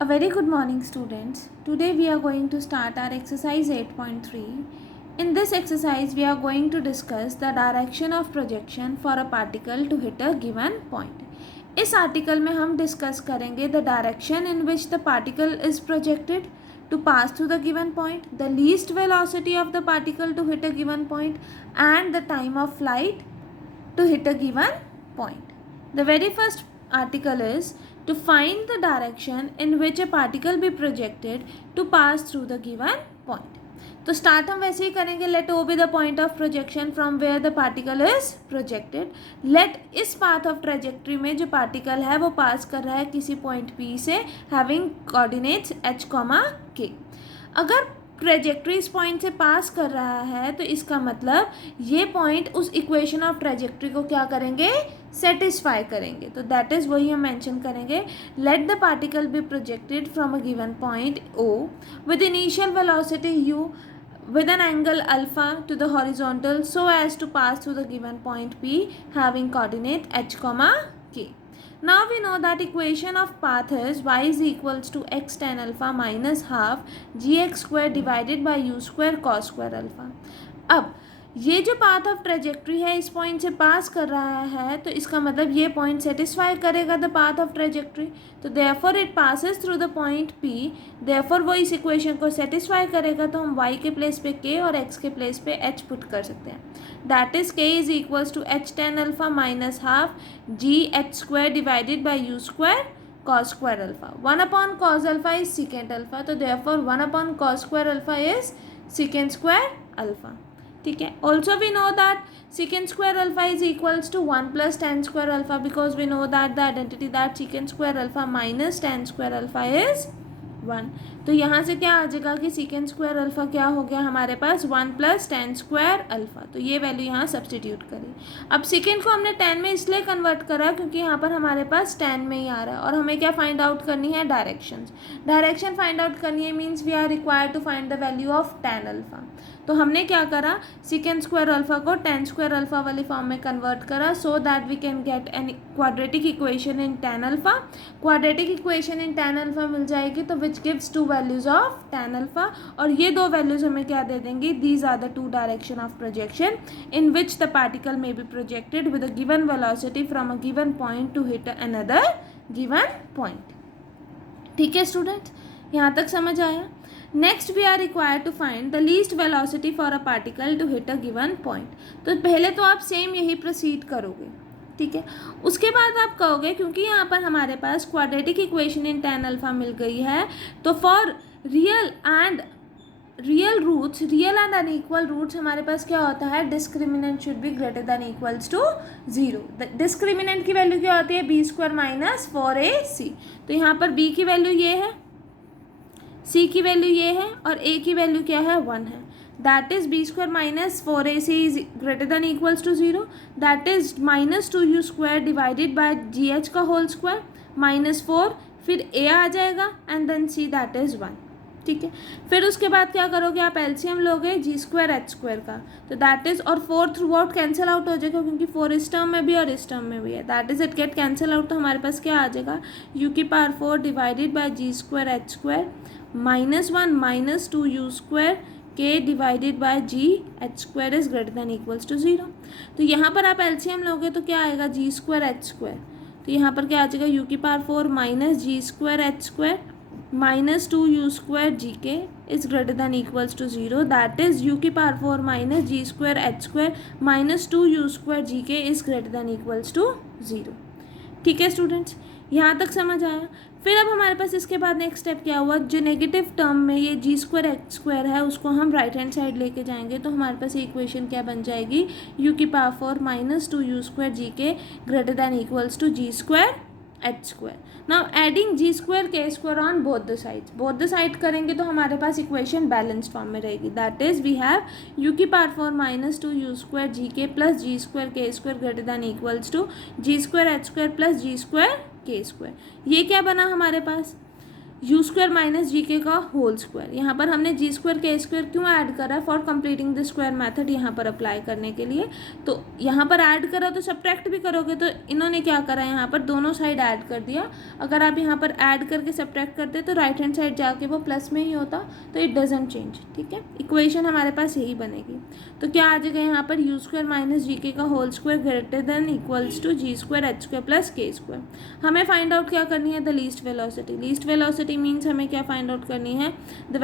A very good morning, students. Today we are going to start our exercise 8.3. In this exercise, we are going to discuss the direction of projection for a particle to hit a given point. इस article में हम discuss करेंगे the direction in which the particle is projected to pass through the given point, the least velocity of the particle to hit a given point, and the time of flight to hit a given point. The very first article is to find the direction in which a particle be projected to pass through the given point. तो start हम वैसे ही करेंगे. Let O be the point of projection from where the particle is projected. Let इस path of trajectory में जो particle है वो पास कर रहा है किसी पॉइंट पी से हैविंग कोऑर्डिनेट्स h, k. अगर ट्रेजेक्ट्री इस पॉइंट से पास कर रहा है तो इसका मतलब ये पॉइंट उस इक्वेशन ऑफ ट्रेजेक्ट्री को क्या करेंगे, सेटिस्फाई करेंगे. तो दैट इज़ वही हम मेंशन करेंगे. Let the particle be projected from a given point O with initial velocity u with an angle alpha to the horizontal so as to pass through the given point P having coordinate h, k. Now we know that equation of path is y is equals to x tan alpha minus half gx square divided by u square cos square alpha. अब ये जो path of trajectory है इस point से पास कर रहा है तो इसका मतलब ये पॉइंट सेटिस्फाई करेगा द पाथ ऑफ ट्रेजेक्ट्री. तो therefore it passes through the point P. Therefore वो इस इक्वेशन को सेटिस्फाई करेगा तो हम y के प्लेस पे k और x के प्लेस पे h पुट कर सकते हैं. That is k is equals to h tan alpha minus half g H square divided by u square cos square alpha. 1 upon cos alpha is secant alpha. तो therefore 1 upon cos square alpha is secant square alpha. ठीक है. Also we know that secant square alpha is equals to 1 plus tan square alpha because we know that the identity that secant square alpha minus tan square alpha is 1. तो यहाँ से क्या आ जाएगा कि secant square alpha क्या हो गया हमारे पास 1 plus tan square alpha. तो ये वैल्यू यहाँ सब्सटीट्यूट करी. अब secant को हमने tan में इसलिए कन्वर्ट करा क्योंकि यहाँ पर हमारे पास tan में ही आ रहा है और हमें क्या फाइंड आउट करनी है, डायरेक्शन फाइंड आउट करनी है. Means we are required to find the value of tan alpha. तो हमने क्या करा, secant स्क्वायर अल्फा को tan स्क्वायर अल्फा वाली फॉर्म में कन्वर्ट करा so that we can get an quadratic equation in tan alpha. Quadratic equation in tan alpha मिल जाएगी तो which gives two values of tan alpha और ये दो वैल्यूज हमें क्या दे देंगी, these are the two direction of projection in which the particle may be projected with a given velocity from a given point to hit another given point. ठीक है student, यहाँ तक समझ आया. Next we are required to find the least velocity for a particle to hit a given point. तो पहले तो आप सेम यही प्रोसीड करोगे. ठीक है. उसके बाद आप कहोगे क्योंकि यहाँ पर हमारे पास quadratic equation in tan alpha मिल गई है तो for real and unequal roots हमारे पास क्या होता है, discriminant should be greater than equals to 0. Discriminant की वैल्यू क्या होती है, बी स्क्वायर माइनस 4ac. तो यहाँ पर b की वैल्यू ये है, c की वैल्यू ये है और a की वैल्यू क्या है, 1 है. That is b square minus 4ac is greater than equals to 0. That is minus 2u square divided by gh का होल स्क्वायर माइनस 4 फिर a आ जाएगा and then c that is 1. ठीक है. फिर उसके बाद क्या करोगे, आप एलसीएम लोगे जी स्क्वायर एच स्क्वायर का तो दैट इज और 4 थ्रू आउट कैंसिल आउट हो जाएगा क्योंकि 4 इस टर्म में भी और इस टर्म में भी है. That is it get cancel out. तो हमारे पास क्या आ जाएगा, यू की power 4 divided by G square H square minus 1 minus 2u square K divided by G H square is greater than equals to 0. तो यहाँ पर आप एलसीएम लोगे तो क्या आएगा, जी स्क्वायर एच स्क्वायर. तो यहाँ पर क्या आ जाएगा, यू की power 4 minus G square H square minus 2u square G K is greater than equals to 0. That is U की power 4 minus G square H square minus 2u square G K is greater than equals to 0. ठीक है students, यहाँ तक समझ आया. फिर अब हमारे पास इसके बाद नेक्स्ट स्टेप क्या हुआ, जो नेगेटिव टर्म में ये जी स्क्वायर एच स्क्वायर है उसको हम राइट हैंड साइड लेके जाएंगे तो हमारे पास ये इक्वेशन क्या बन जाएगी, यू की power 4 minus 2u square G K greater than equals to ji square H square. Now adding G square K square on both the side करेंगे तो हमारे पास इक्वेशन बैलेंस फॉर्म में रहेगी. That is we have U की power 4 minus 2u square G K plus G square K square greater than equals to ji square H square plus G square K square. ये क्या बना हमारे पास, U square minus जी k का whole square. यहाँ पर हमने जी स्क्वायर के स्क्वायर क्यों ऐड करा है? For completing the square method यहाँ पर अप्लाई करने के लिए। तो यहाँ पर ऐड करा तो सब्ट्रैक्ट भी करोगे, तो इन्होंने क्या करा है, यहाँ पर दोनों साइड ऐड कर दिया। अगर आप यहाँ पर ऐड करके सब्ट्रैक्ट करते तो राइट हैंड साइड जाके वो प्लस में ही होता, तो इट डजेंट चेंज। ठीक है, इक्वेशन हमारे पास यही बनेगी। तो क्या आ जाएगा यहाँ पर? You square minus ji k का whole square greater than equals to ji square H square plus के स्क्वायर। हमें फाइंड आउट क्या करनी है? The least velocity. Least velocity means हमें क्या फाइंड आउट करनी है? The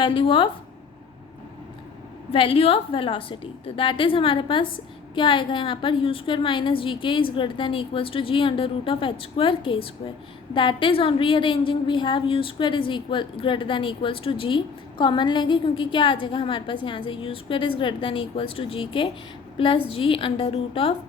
value of velocity. तो दैट इज हमारे पास क्या आएगा यहाँ पर? You square minus ji K is greater than equals to G under root of H square K square. That is on rearranging we have U square is equal greater than equals to G common लेंगे, क्योंकि क्या आ जाएगा हमारे पास यहाँ से? U square is greater than equals to G K plus G under root of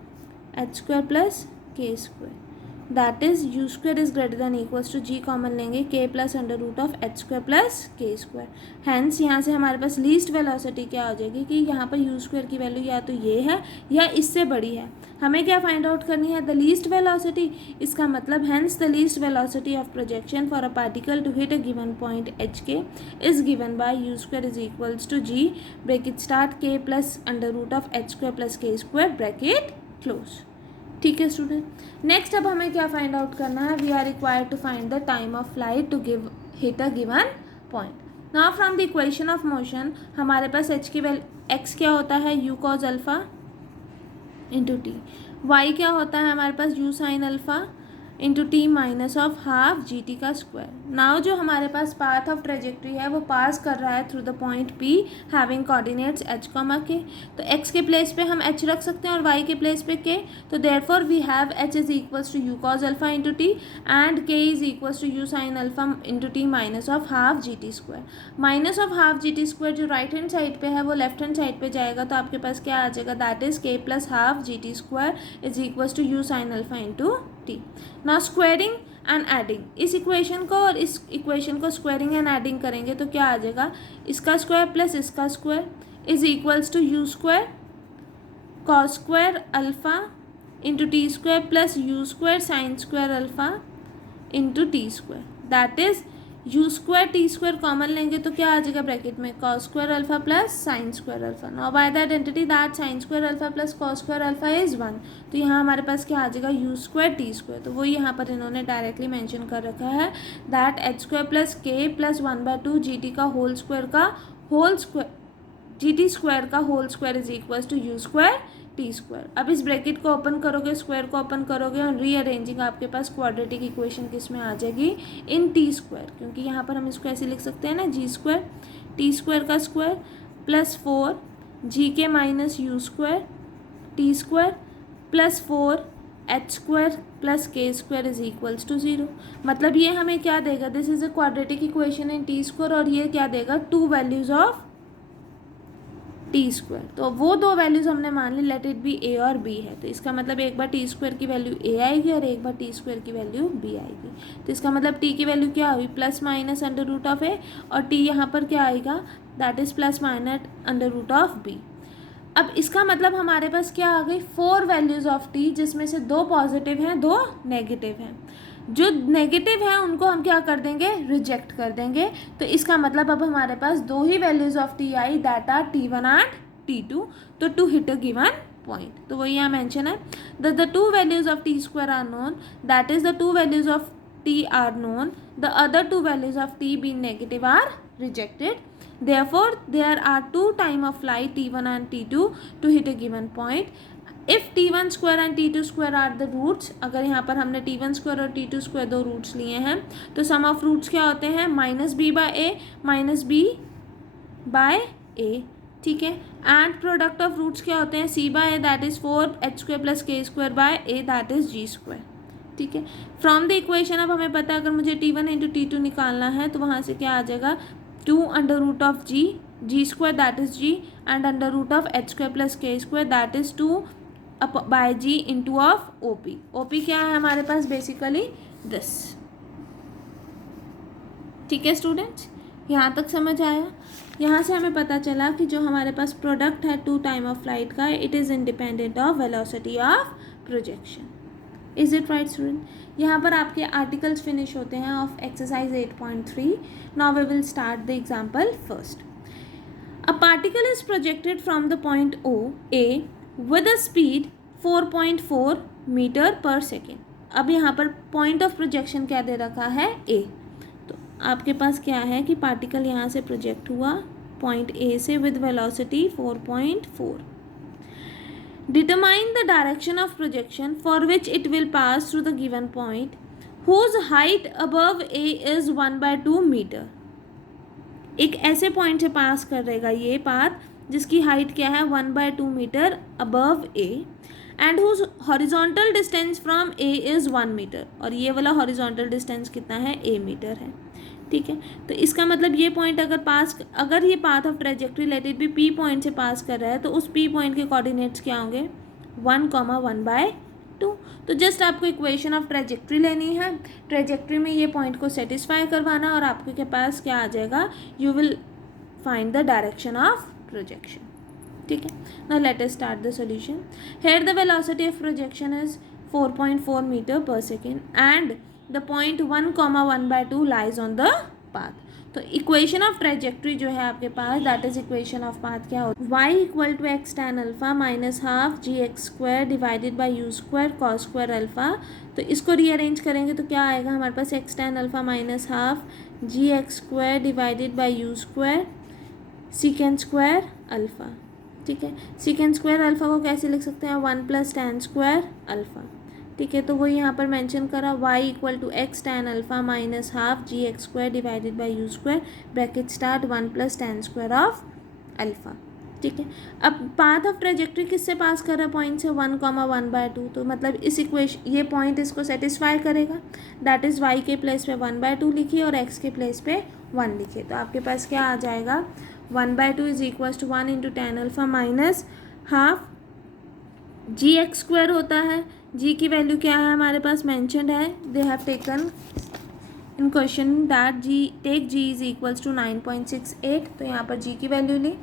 H square plus के square. That is you square is greater than equals to G common लेंगे, k plus under root of H square plus के square. Hence यहाँ से हमारे पास least velocity क्या हो जाएगी कि यहाँ पर यू स्क्वायर की वैल्यू या तो ये है या इससे बड़ी है। हमें क्या फाइंड आउट करनी है? The least velocity. इसका मतलब hence the least velocity of projection for a particle to hit a given point H K is given by U square is equals to G bracket start K plus under root of H square plus के square bracket close. ठीक है student, next अब हमें क्या find out करना है? We are required to find the time of flight to hit a given point. Now from the equation of motion हमारे पास एच की वैल्यू एक्स क्या होता है? U cos alpha into T. Y क्या होता है हमारे पास? U sine alpha into T minus of half G T का स्क्वायर। नाउ जो हमारे पास पाथ ऑफ ट्रेजेक्ट्री है वो पास कर रहा है through the point P having coordinates H comma के। तो एक्स के प्लेस पे हम एच रख सकते हैं और वाई के प्लेस पे के। तो therefore we have h is equals to u cos alpha into t and k is equals to u sine alpha into T minus of half ji t square. Minus of half ji t square जो right hand side पे है वो left hand side पे जाएगा, तो आपके पास क्या आ जाएगा? That is k plus half ji t square is equals to u sine alpha into t. Now squaring and adding, इस इक्वेशन को और इस इक्वेशन को स्क्वायरिंग एंड एडिंग करेंगे तो क्या आ जाएगा? इसका स्क्वायर प्लस इसका square is equals to u square cos square alpha into t square plus u square sine square alpha into t square. That is you square t square common लेंगे तो क्या आ जाएगा ब्रैकेट में? Cos square alpha plus sine square alpha. Now by the identity that sine square alpha plus cos square alpha is 1, तो यहाँ हमारे पास क्या आ जाएगा? You square t square. तो वो यहाँ पर इन्होंने डायरेक्टली मेंशन कर रखा है that h square plus k plus 1/2 g T का होल स्क्वायर का whole square g t square का whole square is equals to u square t square. अब इस ब्रैकेट को ओपन करोगे, स्क्वायर को ओपन करोगे और रीअरेंजिंग आपके पास क्वाड्रेटिक इक्वेशन किस में आ जाएगी? इन टी स्क्वायर, क्योंकि यहाँ पर हम इसको ऐसे लिख सकते हैं ना, जी स्क्वायर टी स्क्वायर का स्क्वायर प्लस 4 जी के minus you square t square plus 4 H square plus के स्क्वायर इज इक्वल्स टू 0। मतलब ये हमें क्या देगा? This is a quadratic equation in T square और ये क्या देगा? 2 वैल्यूज ऑफ टी स्क्वायर। तो वो 2 वैल्यूज हमने मान ली, लेट इट बी ए और बी है। तो इसका मतलब एक बार टी स्क्वायर की वैल्यू ए आएगी और एक बार टी स्क्वायर की वैल्यू बी आएगी। तो इसका मतलब टी की वैल्यू क्या हुई? Plus minus under root of a, और टी यहाँ पर क्या आएगा? That is plus minus under root of b. अब इसका मतलब हमारे पास क्या आ गई? 4 वैल्यूज ऑफ टी, जिसमें से 2 पॉजिटिव हैं 2 नेगेटिव हैं। जो नेगेटिव है उनको हम क्या कर देंगे? रिजेक्ट कर देंगे। तो इसका मतलब अब हमारे पास 2 ही values of t I that are T1 and T2। तो to hit a given point, तो वही यहाँ मेंशन है the 2 values of t square are known, that is the 2 values of t are known, the other 2 values of t being negative are rejected. Therefore, there are 2 time of flight T1 and T2 to hit a given point. If T1 square and T2 square are the roots, अगर यहाँ पर हमने T1 square और T2 square 2 roots लिए हैं तो सम of roots क्या होते हैं? -b/a minus b bye a। ठीक है, एंड प्रोडक्ट ऑफ रूट्स क्या होते हैं? c/a that is 4h square plus के square by a that is g square. ठीक है, फ्रॉम द इक्वेशन अब हमें पता है अगर मुझे T1 इंटू T2 निकालना है तो वहाँ से क्या आ जाएगा? 2 under root of g square that is g and under root of H square plus के square that is 2 by g into of OP. OP क्या है हमारे पास? Basically this. ठीक है स्टूडेंट्स, यहाँ तक समझ आया? यहाँ से हमें पता चला कि जो हमारे पास प्रोडक्ट है 2 टाइम ऑफ फ्लाइट का, it is independent of velocity of projection. Is it right student? यहाँ पर आपके आर्टिकल्स फिनिश होते हैं of exercise 8.3. Now we will start the example first. A particle is projected from the point O, A, with a speed 4.4 metre per second. अब यहाँ पर point of projection क्या दे रखा है? A. तो आपके पास क्या है कि पार्टिकल यहाँ से प्रोजेक्ट हुआ पॉइंट A से with velocity 4.4. Determine the direction of projection for which it will pass through the given point whose height above A is 1/2 metre. एक ऐसे पॉइंट से पास करेगा ये पाथ जिसकी हाइट क्या है 1/2 metre above A and whose horizontal distance from A is 1 metre. और ये वाला हॉरिजॉन्टल डिस्टेंस कितना है? ए मीटर है. ठीक है, तो इसका मतलब ये पॉइंट अगर ये path of trajectory late it B P point से पास कर रहा है तो उस पी पॉइंट के कोऑर्डिनेट्स क्या होंगे? 1,1/2. तो जस्ट आपको इक्वेशन ऑफ ट्रेजेक्ट्री लेनी है. ट्रेजेक्ट्री में ये पॉइंट को सेटिस्फाई करवाना और आपके पास क्या आ जाएगा? You will find the direction of projection. ठीक है, now let us start the solution. Here the velocity of projection is 4.4 metre per second and the point 1,1/2 lies on the path. तो इक्वेशन ऑफ ट्रेजेक्ट्री जो है आपके पास that is equation of path क्या होता है? y equal to x tan alpha minus half g x square divided by u square cos square alpha. तो इसको रीअरेंज करेंगे तो क्या आएगा हमारे पास? X tan alpha minus half g x square divided by u square secant square alpha. ठीक है, सीकेंड स्क्वायर अल्फा को कैसे लिख सकते हैं? 1 + tan स्क्वायर अल्फा. ठीक है, तो वो यहाँ पर मेंशन करा y equal to x tan alpha minus half g x square divided by u square bracket start 1 + tan square of alpha. ठीक है, अब पाथ ऑफ ट्रेजेक्ट्री किससे पास कर रहा है? पॉइंट से 1,1/2. तो मतलब इस इक्वेशन ये पॉइंट इसको सेटिस्फाई करेगा. दैट इज़ y के प्लेस पे 1/2 लिखिए और x के प्लेस पे 1 लिखिए. तो आपके पास क्या आ जाएगा? 1/2 is equal to 1 into tan alpha minus half g x square होता है. जी की वैल्यू क्या है हमारे पास? मैंशनड है. They have taken in question that g is equals to 9.68. तो यहाँ पर जी की वैल्यू ली.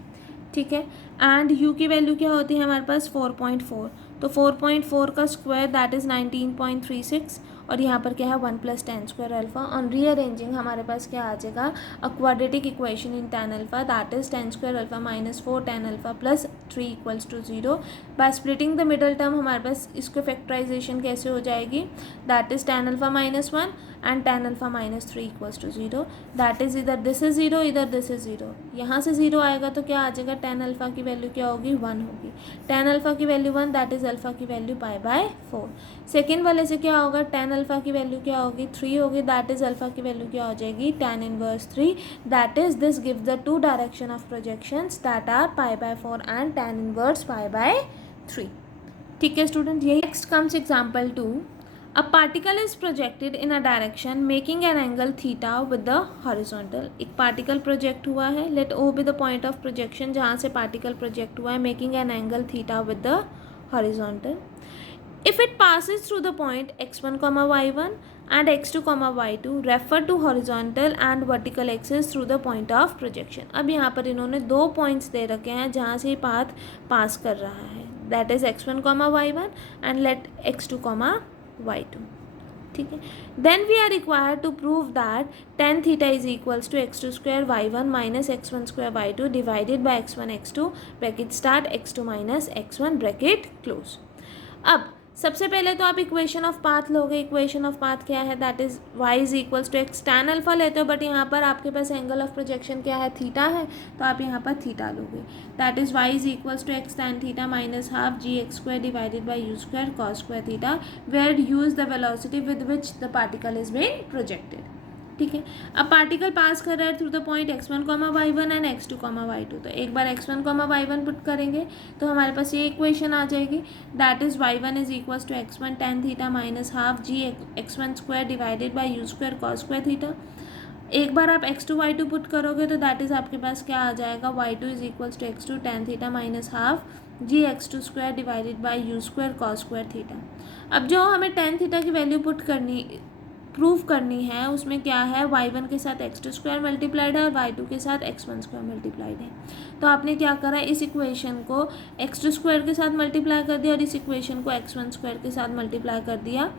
ठीक है, एंड यू की वैल्यू क्या होती है हमारे पास? 4.4. तो 4.4 का स्क्वायर दैट इज़ 19.36 और यहाँ पर क्या है? 1 + tan square alpha. On rearranging हमारे पास क्या आ जाएगा? A quadratic equation in tan alpha that is tan square alpha minus 4 tan alpha plus 3 equals to 0. By splitting the middle term हमारे पास इसको फैक्टराइजेशन कैसे हो जाएगी? That is tan alpha minus 1 and tan alpha minus 3 equals to 0. That is इधर this is 0 इधर this is 0. यहाँ से 0 आएगा तो क्या आ जाएगा? tan अल्फा की वैल्यू क्या होगी? 1 होगी. tan अल्फा की वैल्यू 1 दैट इज अल्फा की वैल्यू π/4. सेकेंड वाले से क्या होगा? tan अल्फा की वैल्यू क्या होगी? 3 होगी. दैट इज अल्फा की वैल्यू क्या हो जाएगी? tan inverse 3. That is this gives the two direction of projections that are π/4 and tan inverse π/3. ठीक है स्टूडेंट, यही next comes example 2. A particle is projected in a direction making an angle theta with the horizontal. एक particle project हुआ है. Let O be the point of projection जहाँ से particle project हुआ है making an angle theta with the horizontal. If it passes through the point x1, y1 and x2, y2 refer to horizontal and vertical axis through the point of projection. अब यहाँ पर इन्होंने दो points दे रखे हैं जहाँ से पाथ पास कर रहा है. That is x1, y1 and let x2, y2. ठीक है, then we are required to prove that tan theta is equals to x2 square y1 minus x1 square y2 divided by x1 x2 bracket start x2 minus x1 bracket close. अब सबसे पहले तो आप equation of path लोगे. Equation of path क्या है? That is y is equals to x tan alpha लेते हो बट यहाँ पर आपके पास एंगल ऑफ प्रोजेक्शन क्या है? थीटा है. तो आप यहाँ पर थीटा लोगे. That is y is equals to x tan theta minus half g x square divided by u square cos square theta where u is the velocity with which the particle is being projected. ठीक है, अब particle pass कर रहा है through the point x1, y1 and x2, y2. तो एक बार x1, y1 put करेंगे तो हमारे पास ये इक्वेशन आ जाएगी. That is y1 is equals to x1 tan theta minus half g x1 square divided by u square cos square theta. एक बार आप x2, y2 पुट करोगे तो दैट इज आपके पास क्या आ जाएगा? y2 is equals to x2 tan theta minus half g x2 square divided by u square cos square theta. अब जो हमें tan थीटा की वैल्यू पुट करनी प्रूव करनी है उसमें क्या है, y1 के साथ x2 मल्टीप्लाइड है और y2 के साथ x1 मल्टीप्लाइड है। तो आपने क्या करा, इस इक्वेशन को x2 के साथ मल्टीप्लाई कर दिया और इस इक्वेशन को x1 के साथ मल्टीप्लाई कर दिया,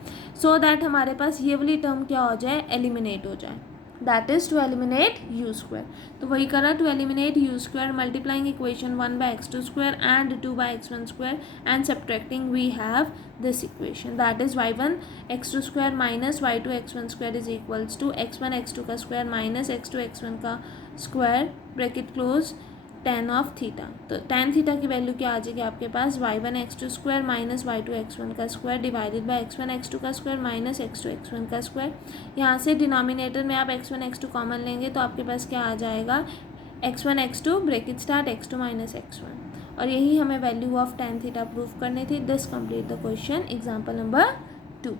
सो दैट हमारे पास ये वाली टर्म क्या हो जाए, एलिमिनेट हो जाए, that is to eliminate u²। तो वही करा, to eliminate u² multiplying equation 1 by x2 and 2 by x1 and subtracting we have this equation, that is y1 x2 minus y2 x1 is equals to x1 x2 का square minus x2 x1 का square bracket close tan of theta. तो tan theta की value क्या आ जाएगी आपके पास, y1 x2 minus y2 x1 का square divided by x1 x2 का square minus x2 x1 का स्क्वायर। यहाँ से डिनोमिनेटर में आप x1 x2 कॉमन लेंगे तो आपके पास क्या आ जाएगा, x1 x2 bracket start x2 minus x1, और यही हमें value of tan theta prove करनी थी। This complete the question example number 2।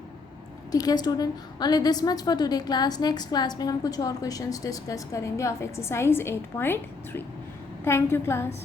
ठीक है student, only this much for today class. Next class में हम कुछ और क्वेश्चंस डिस्कस करेंगे of exercise 8.3। Thank you class.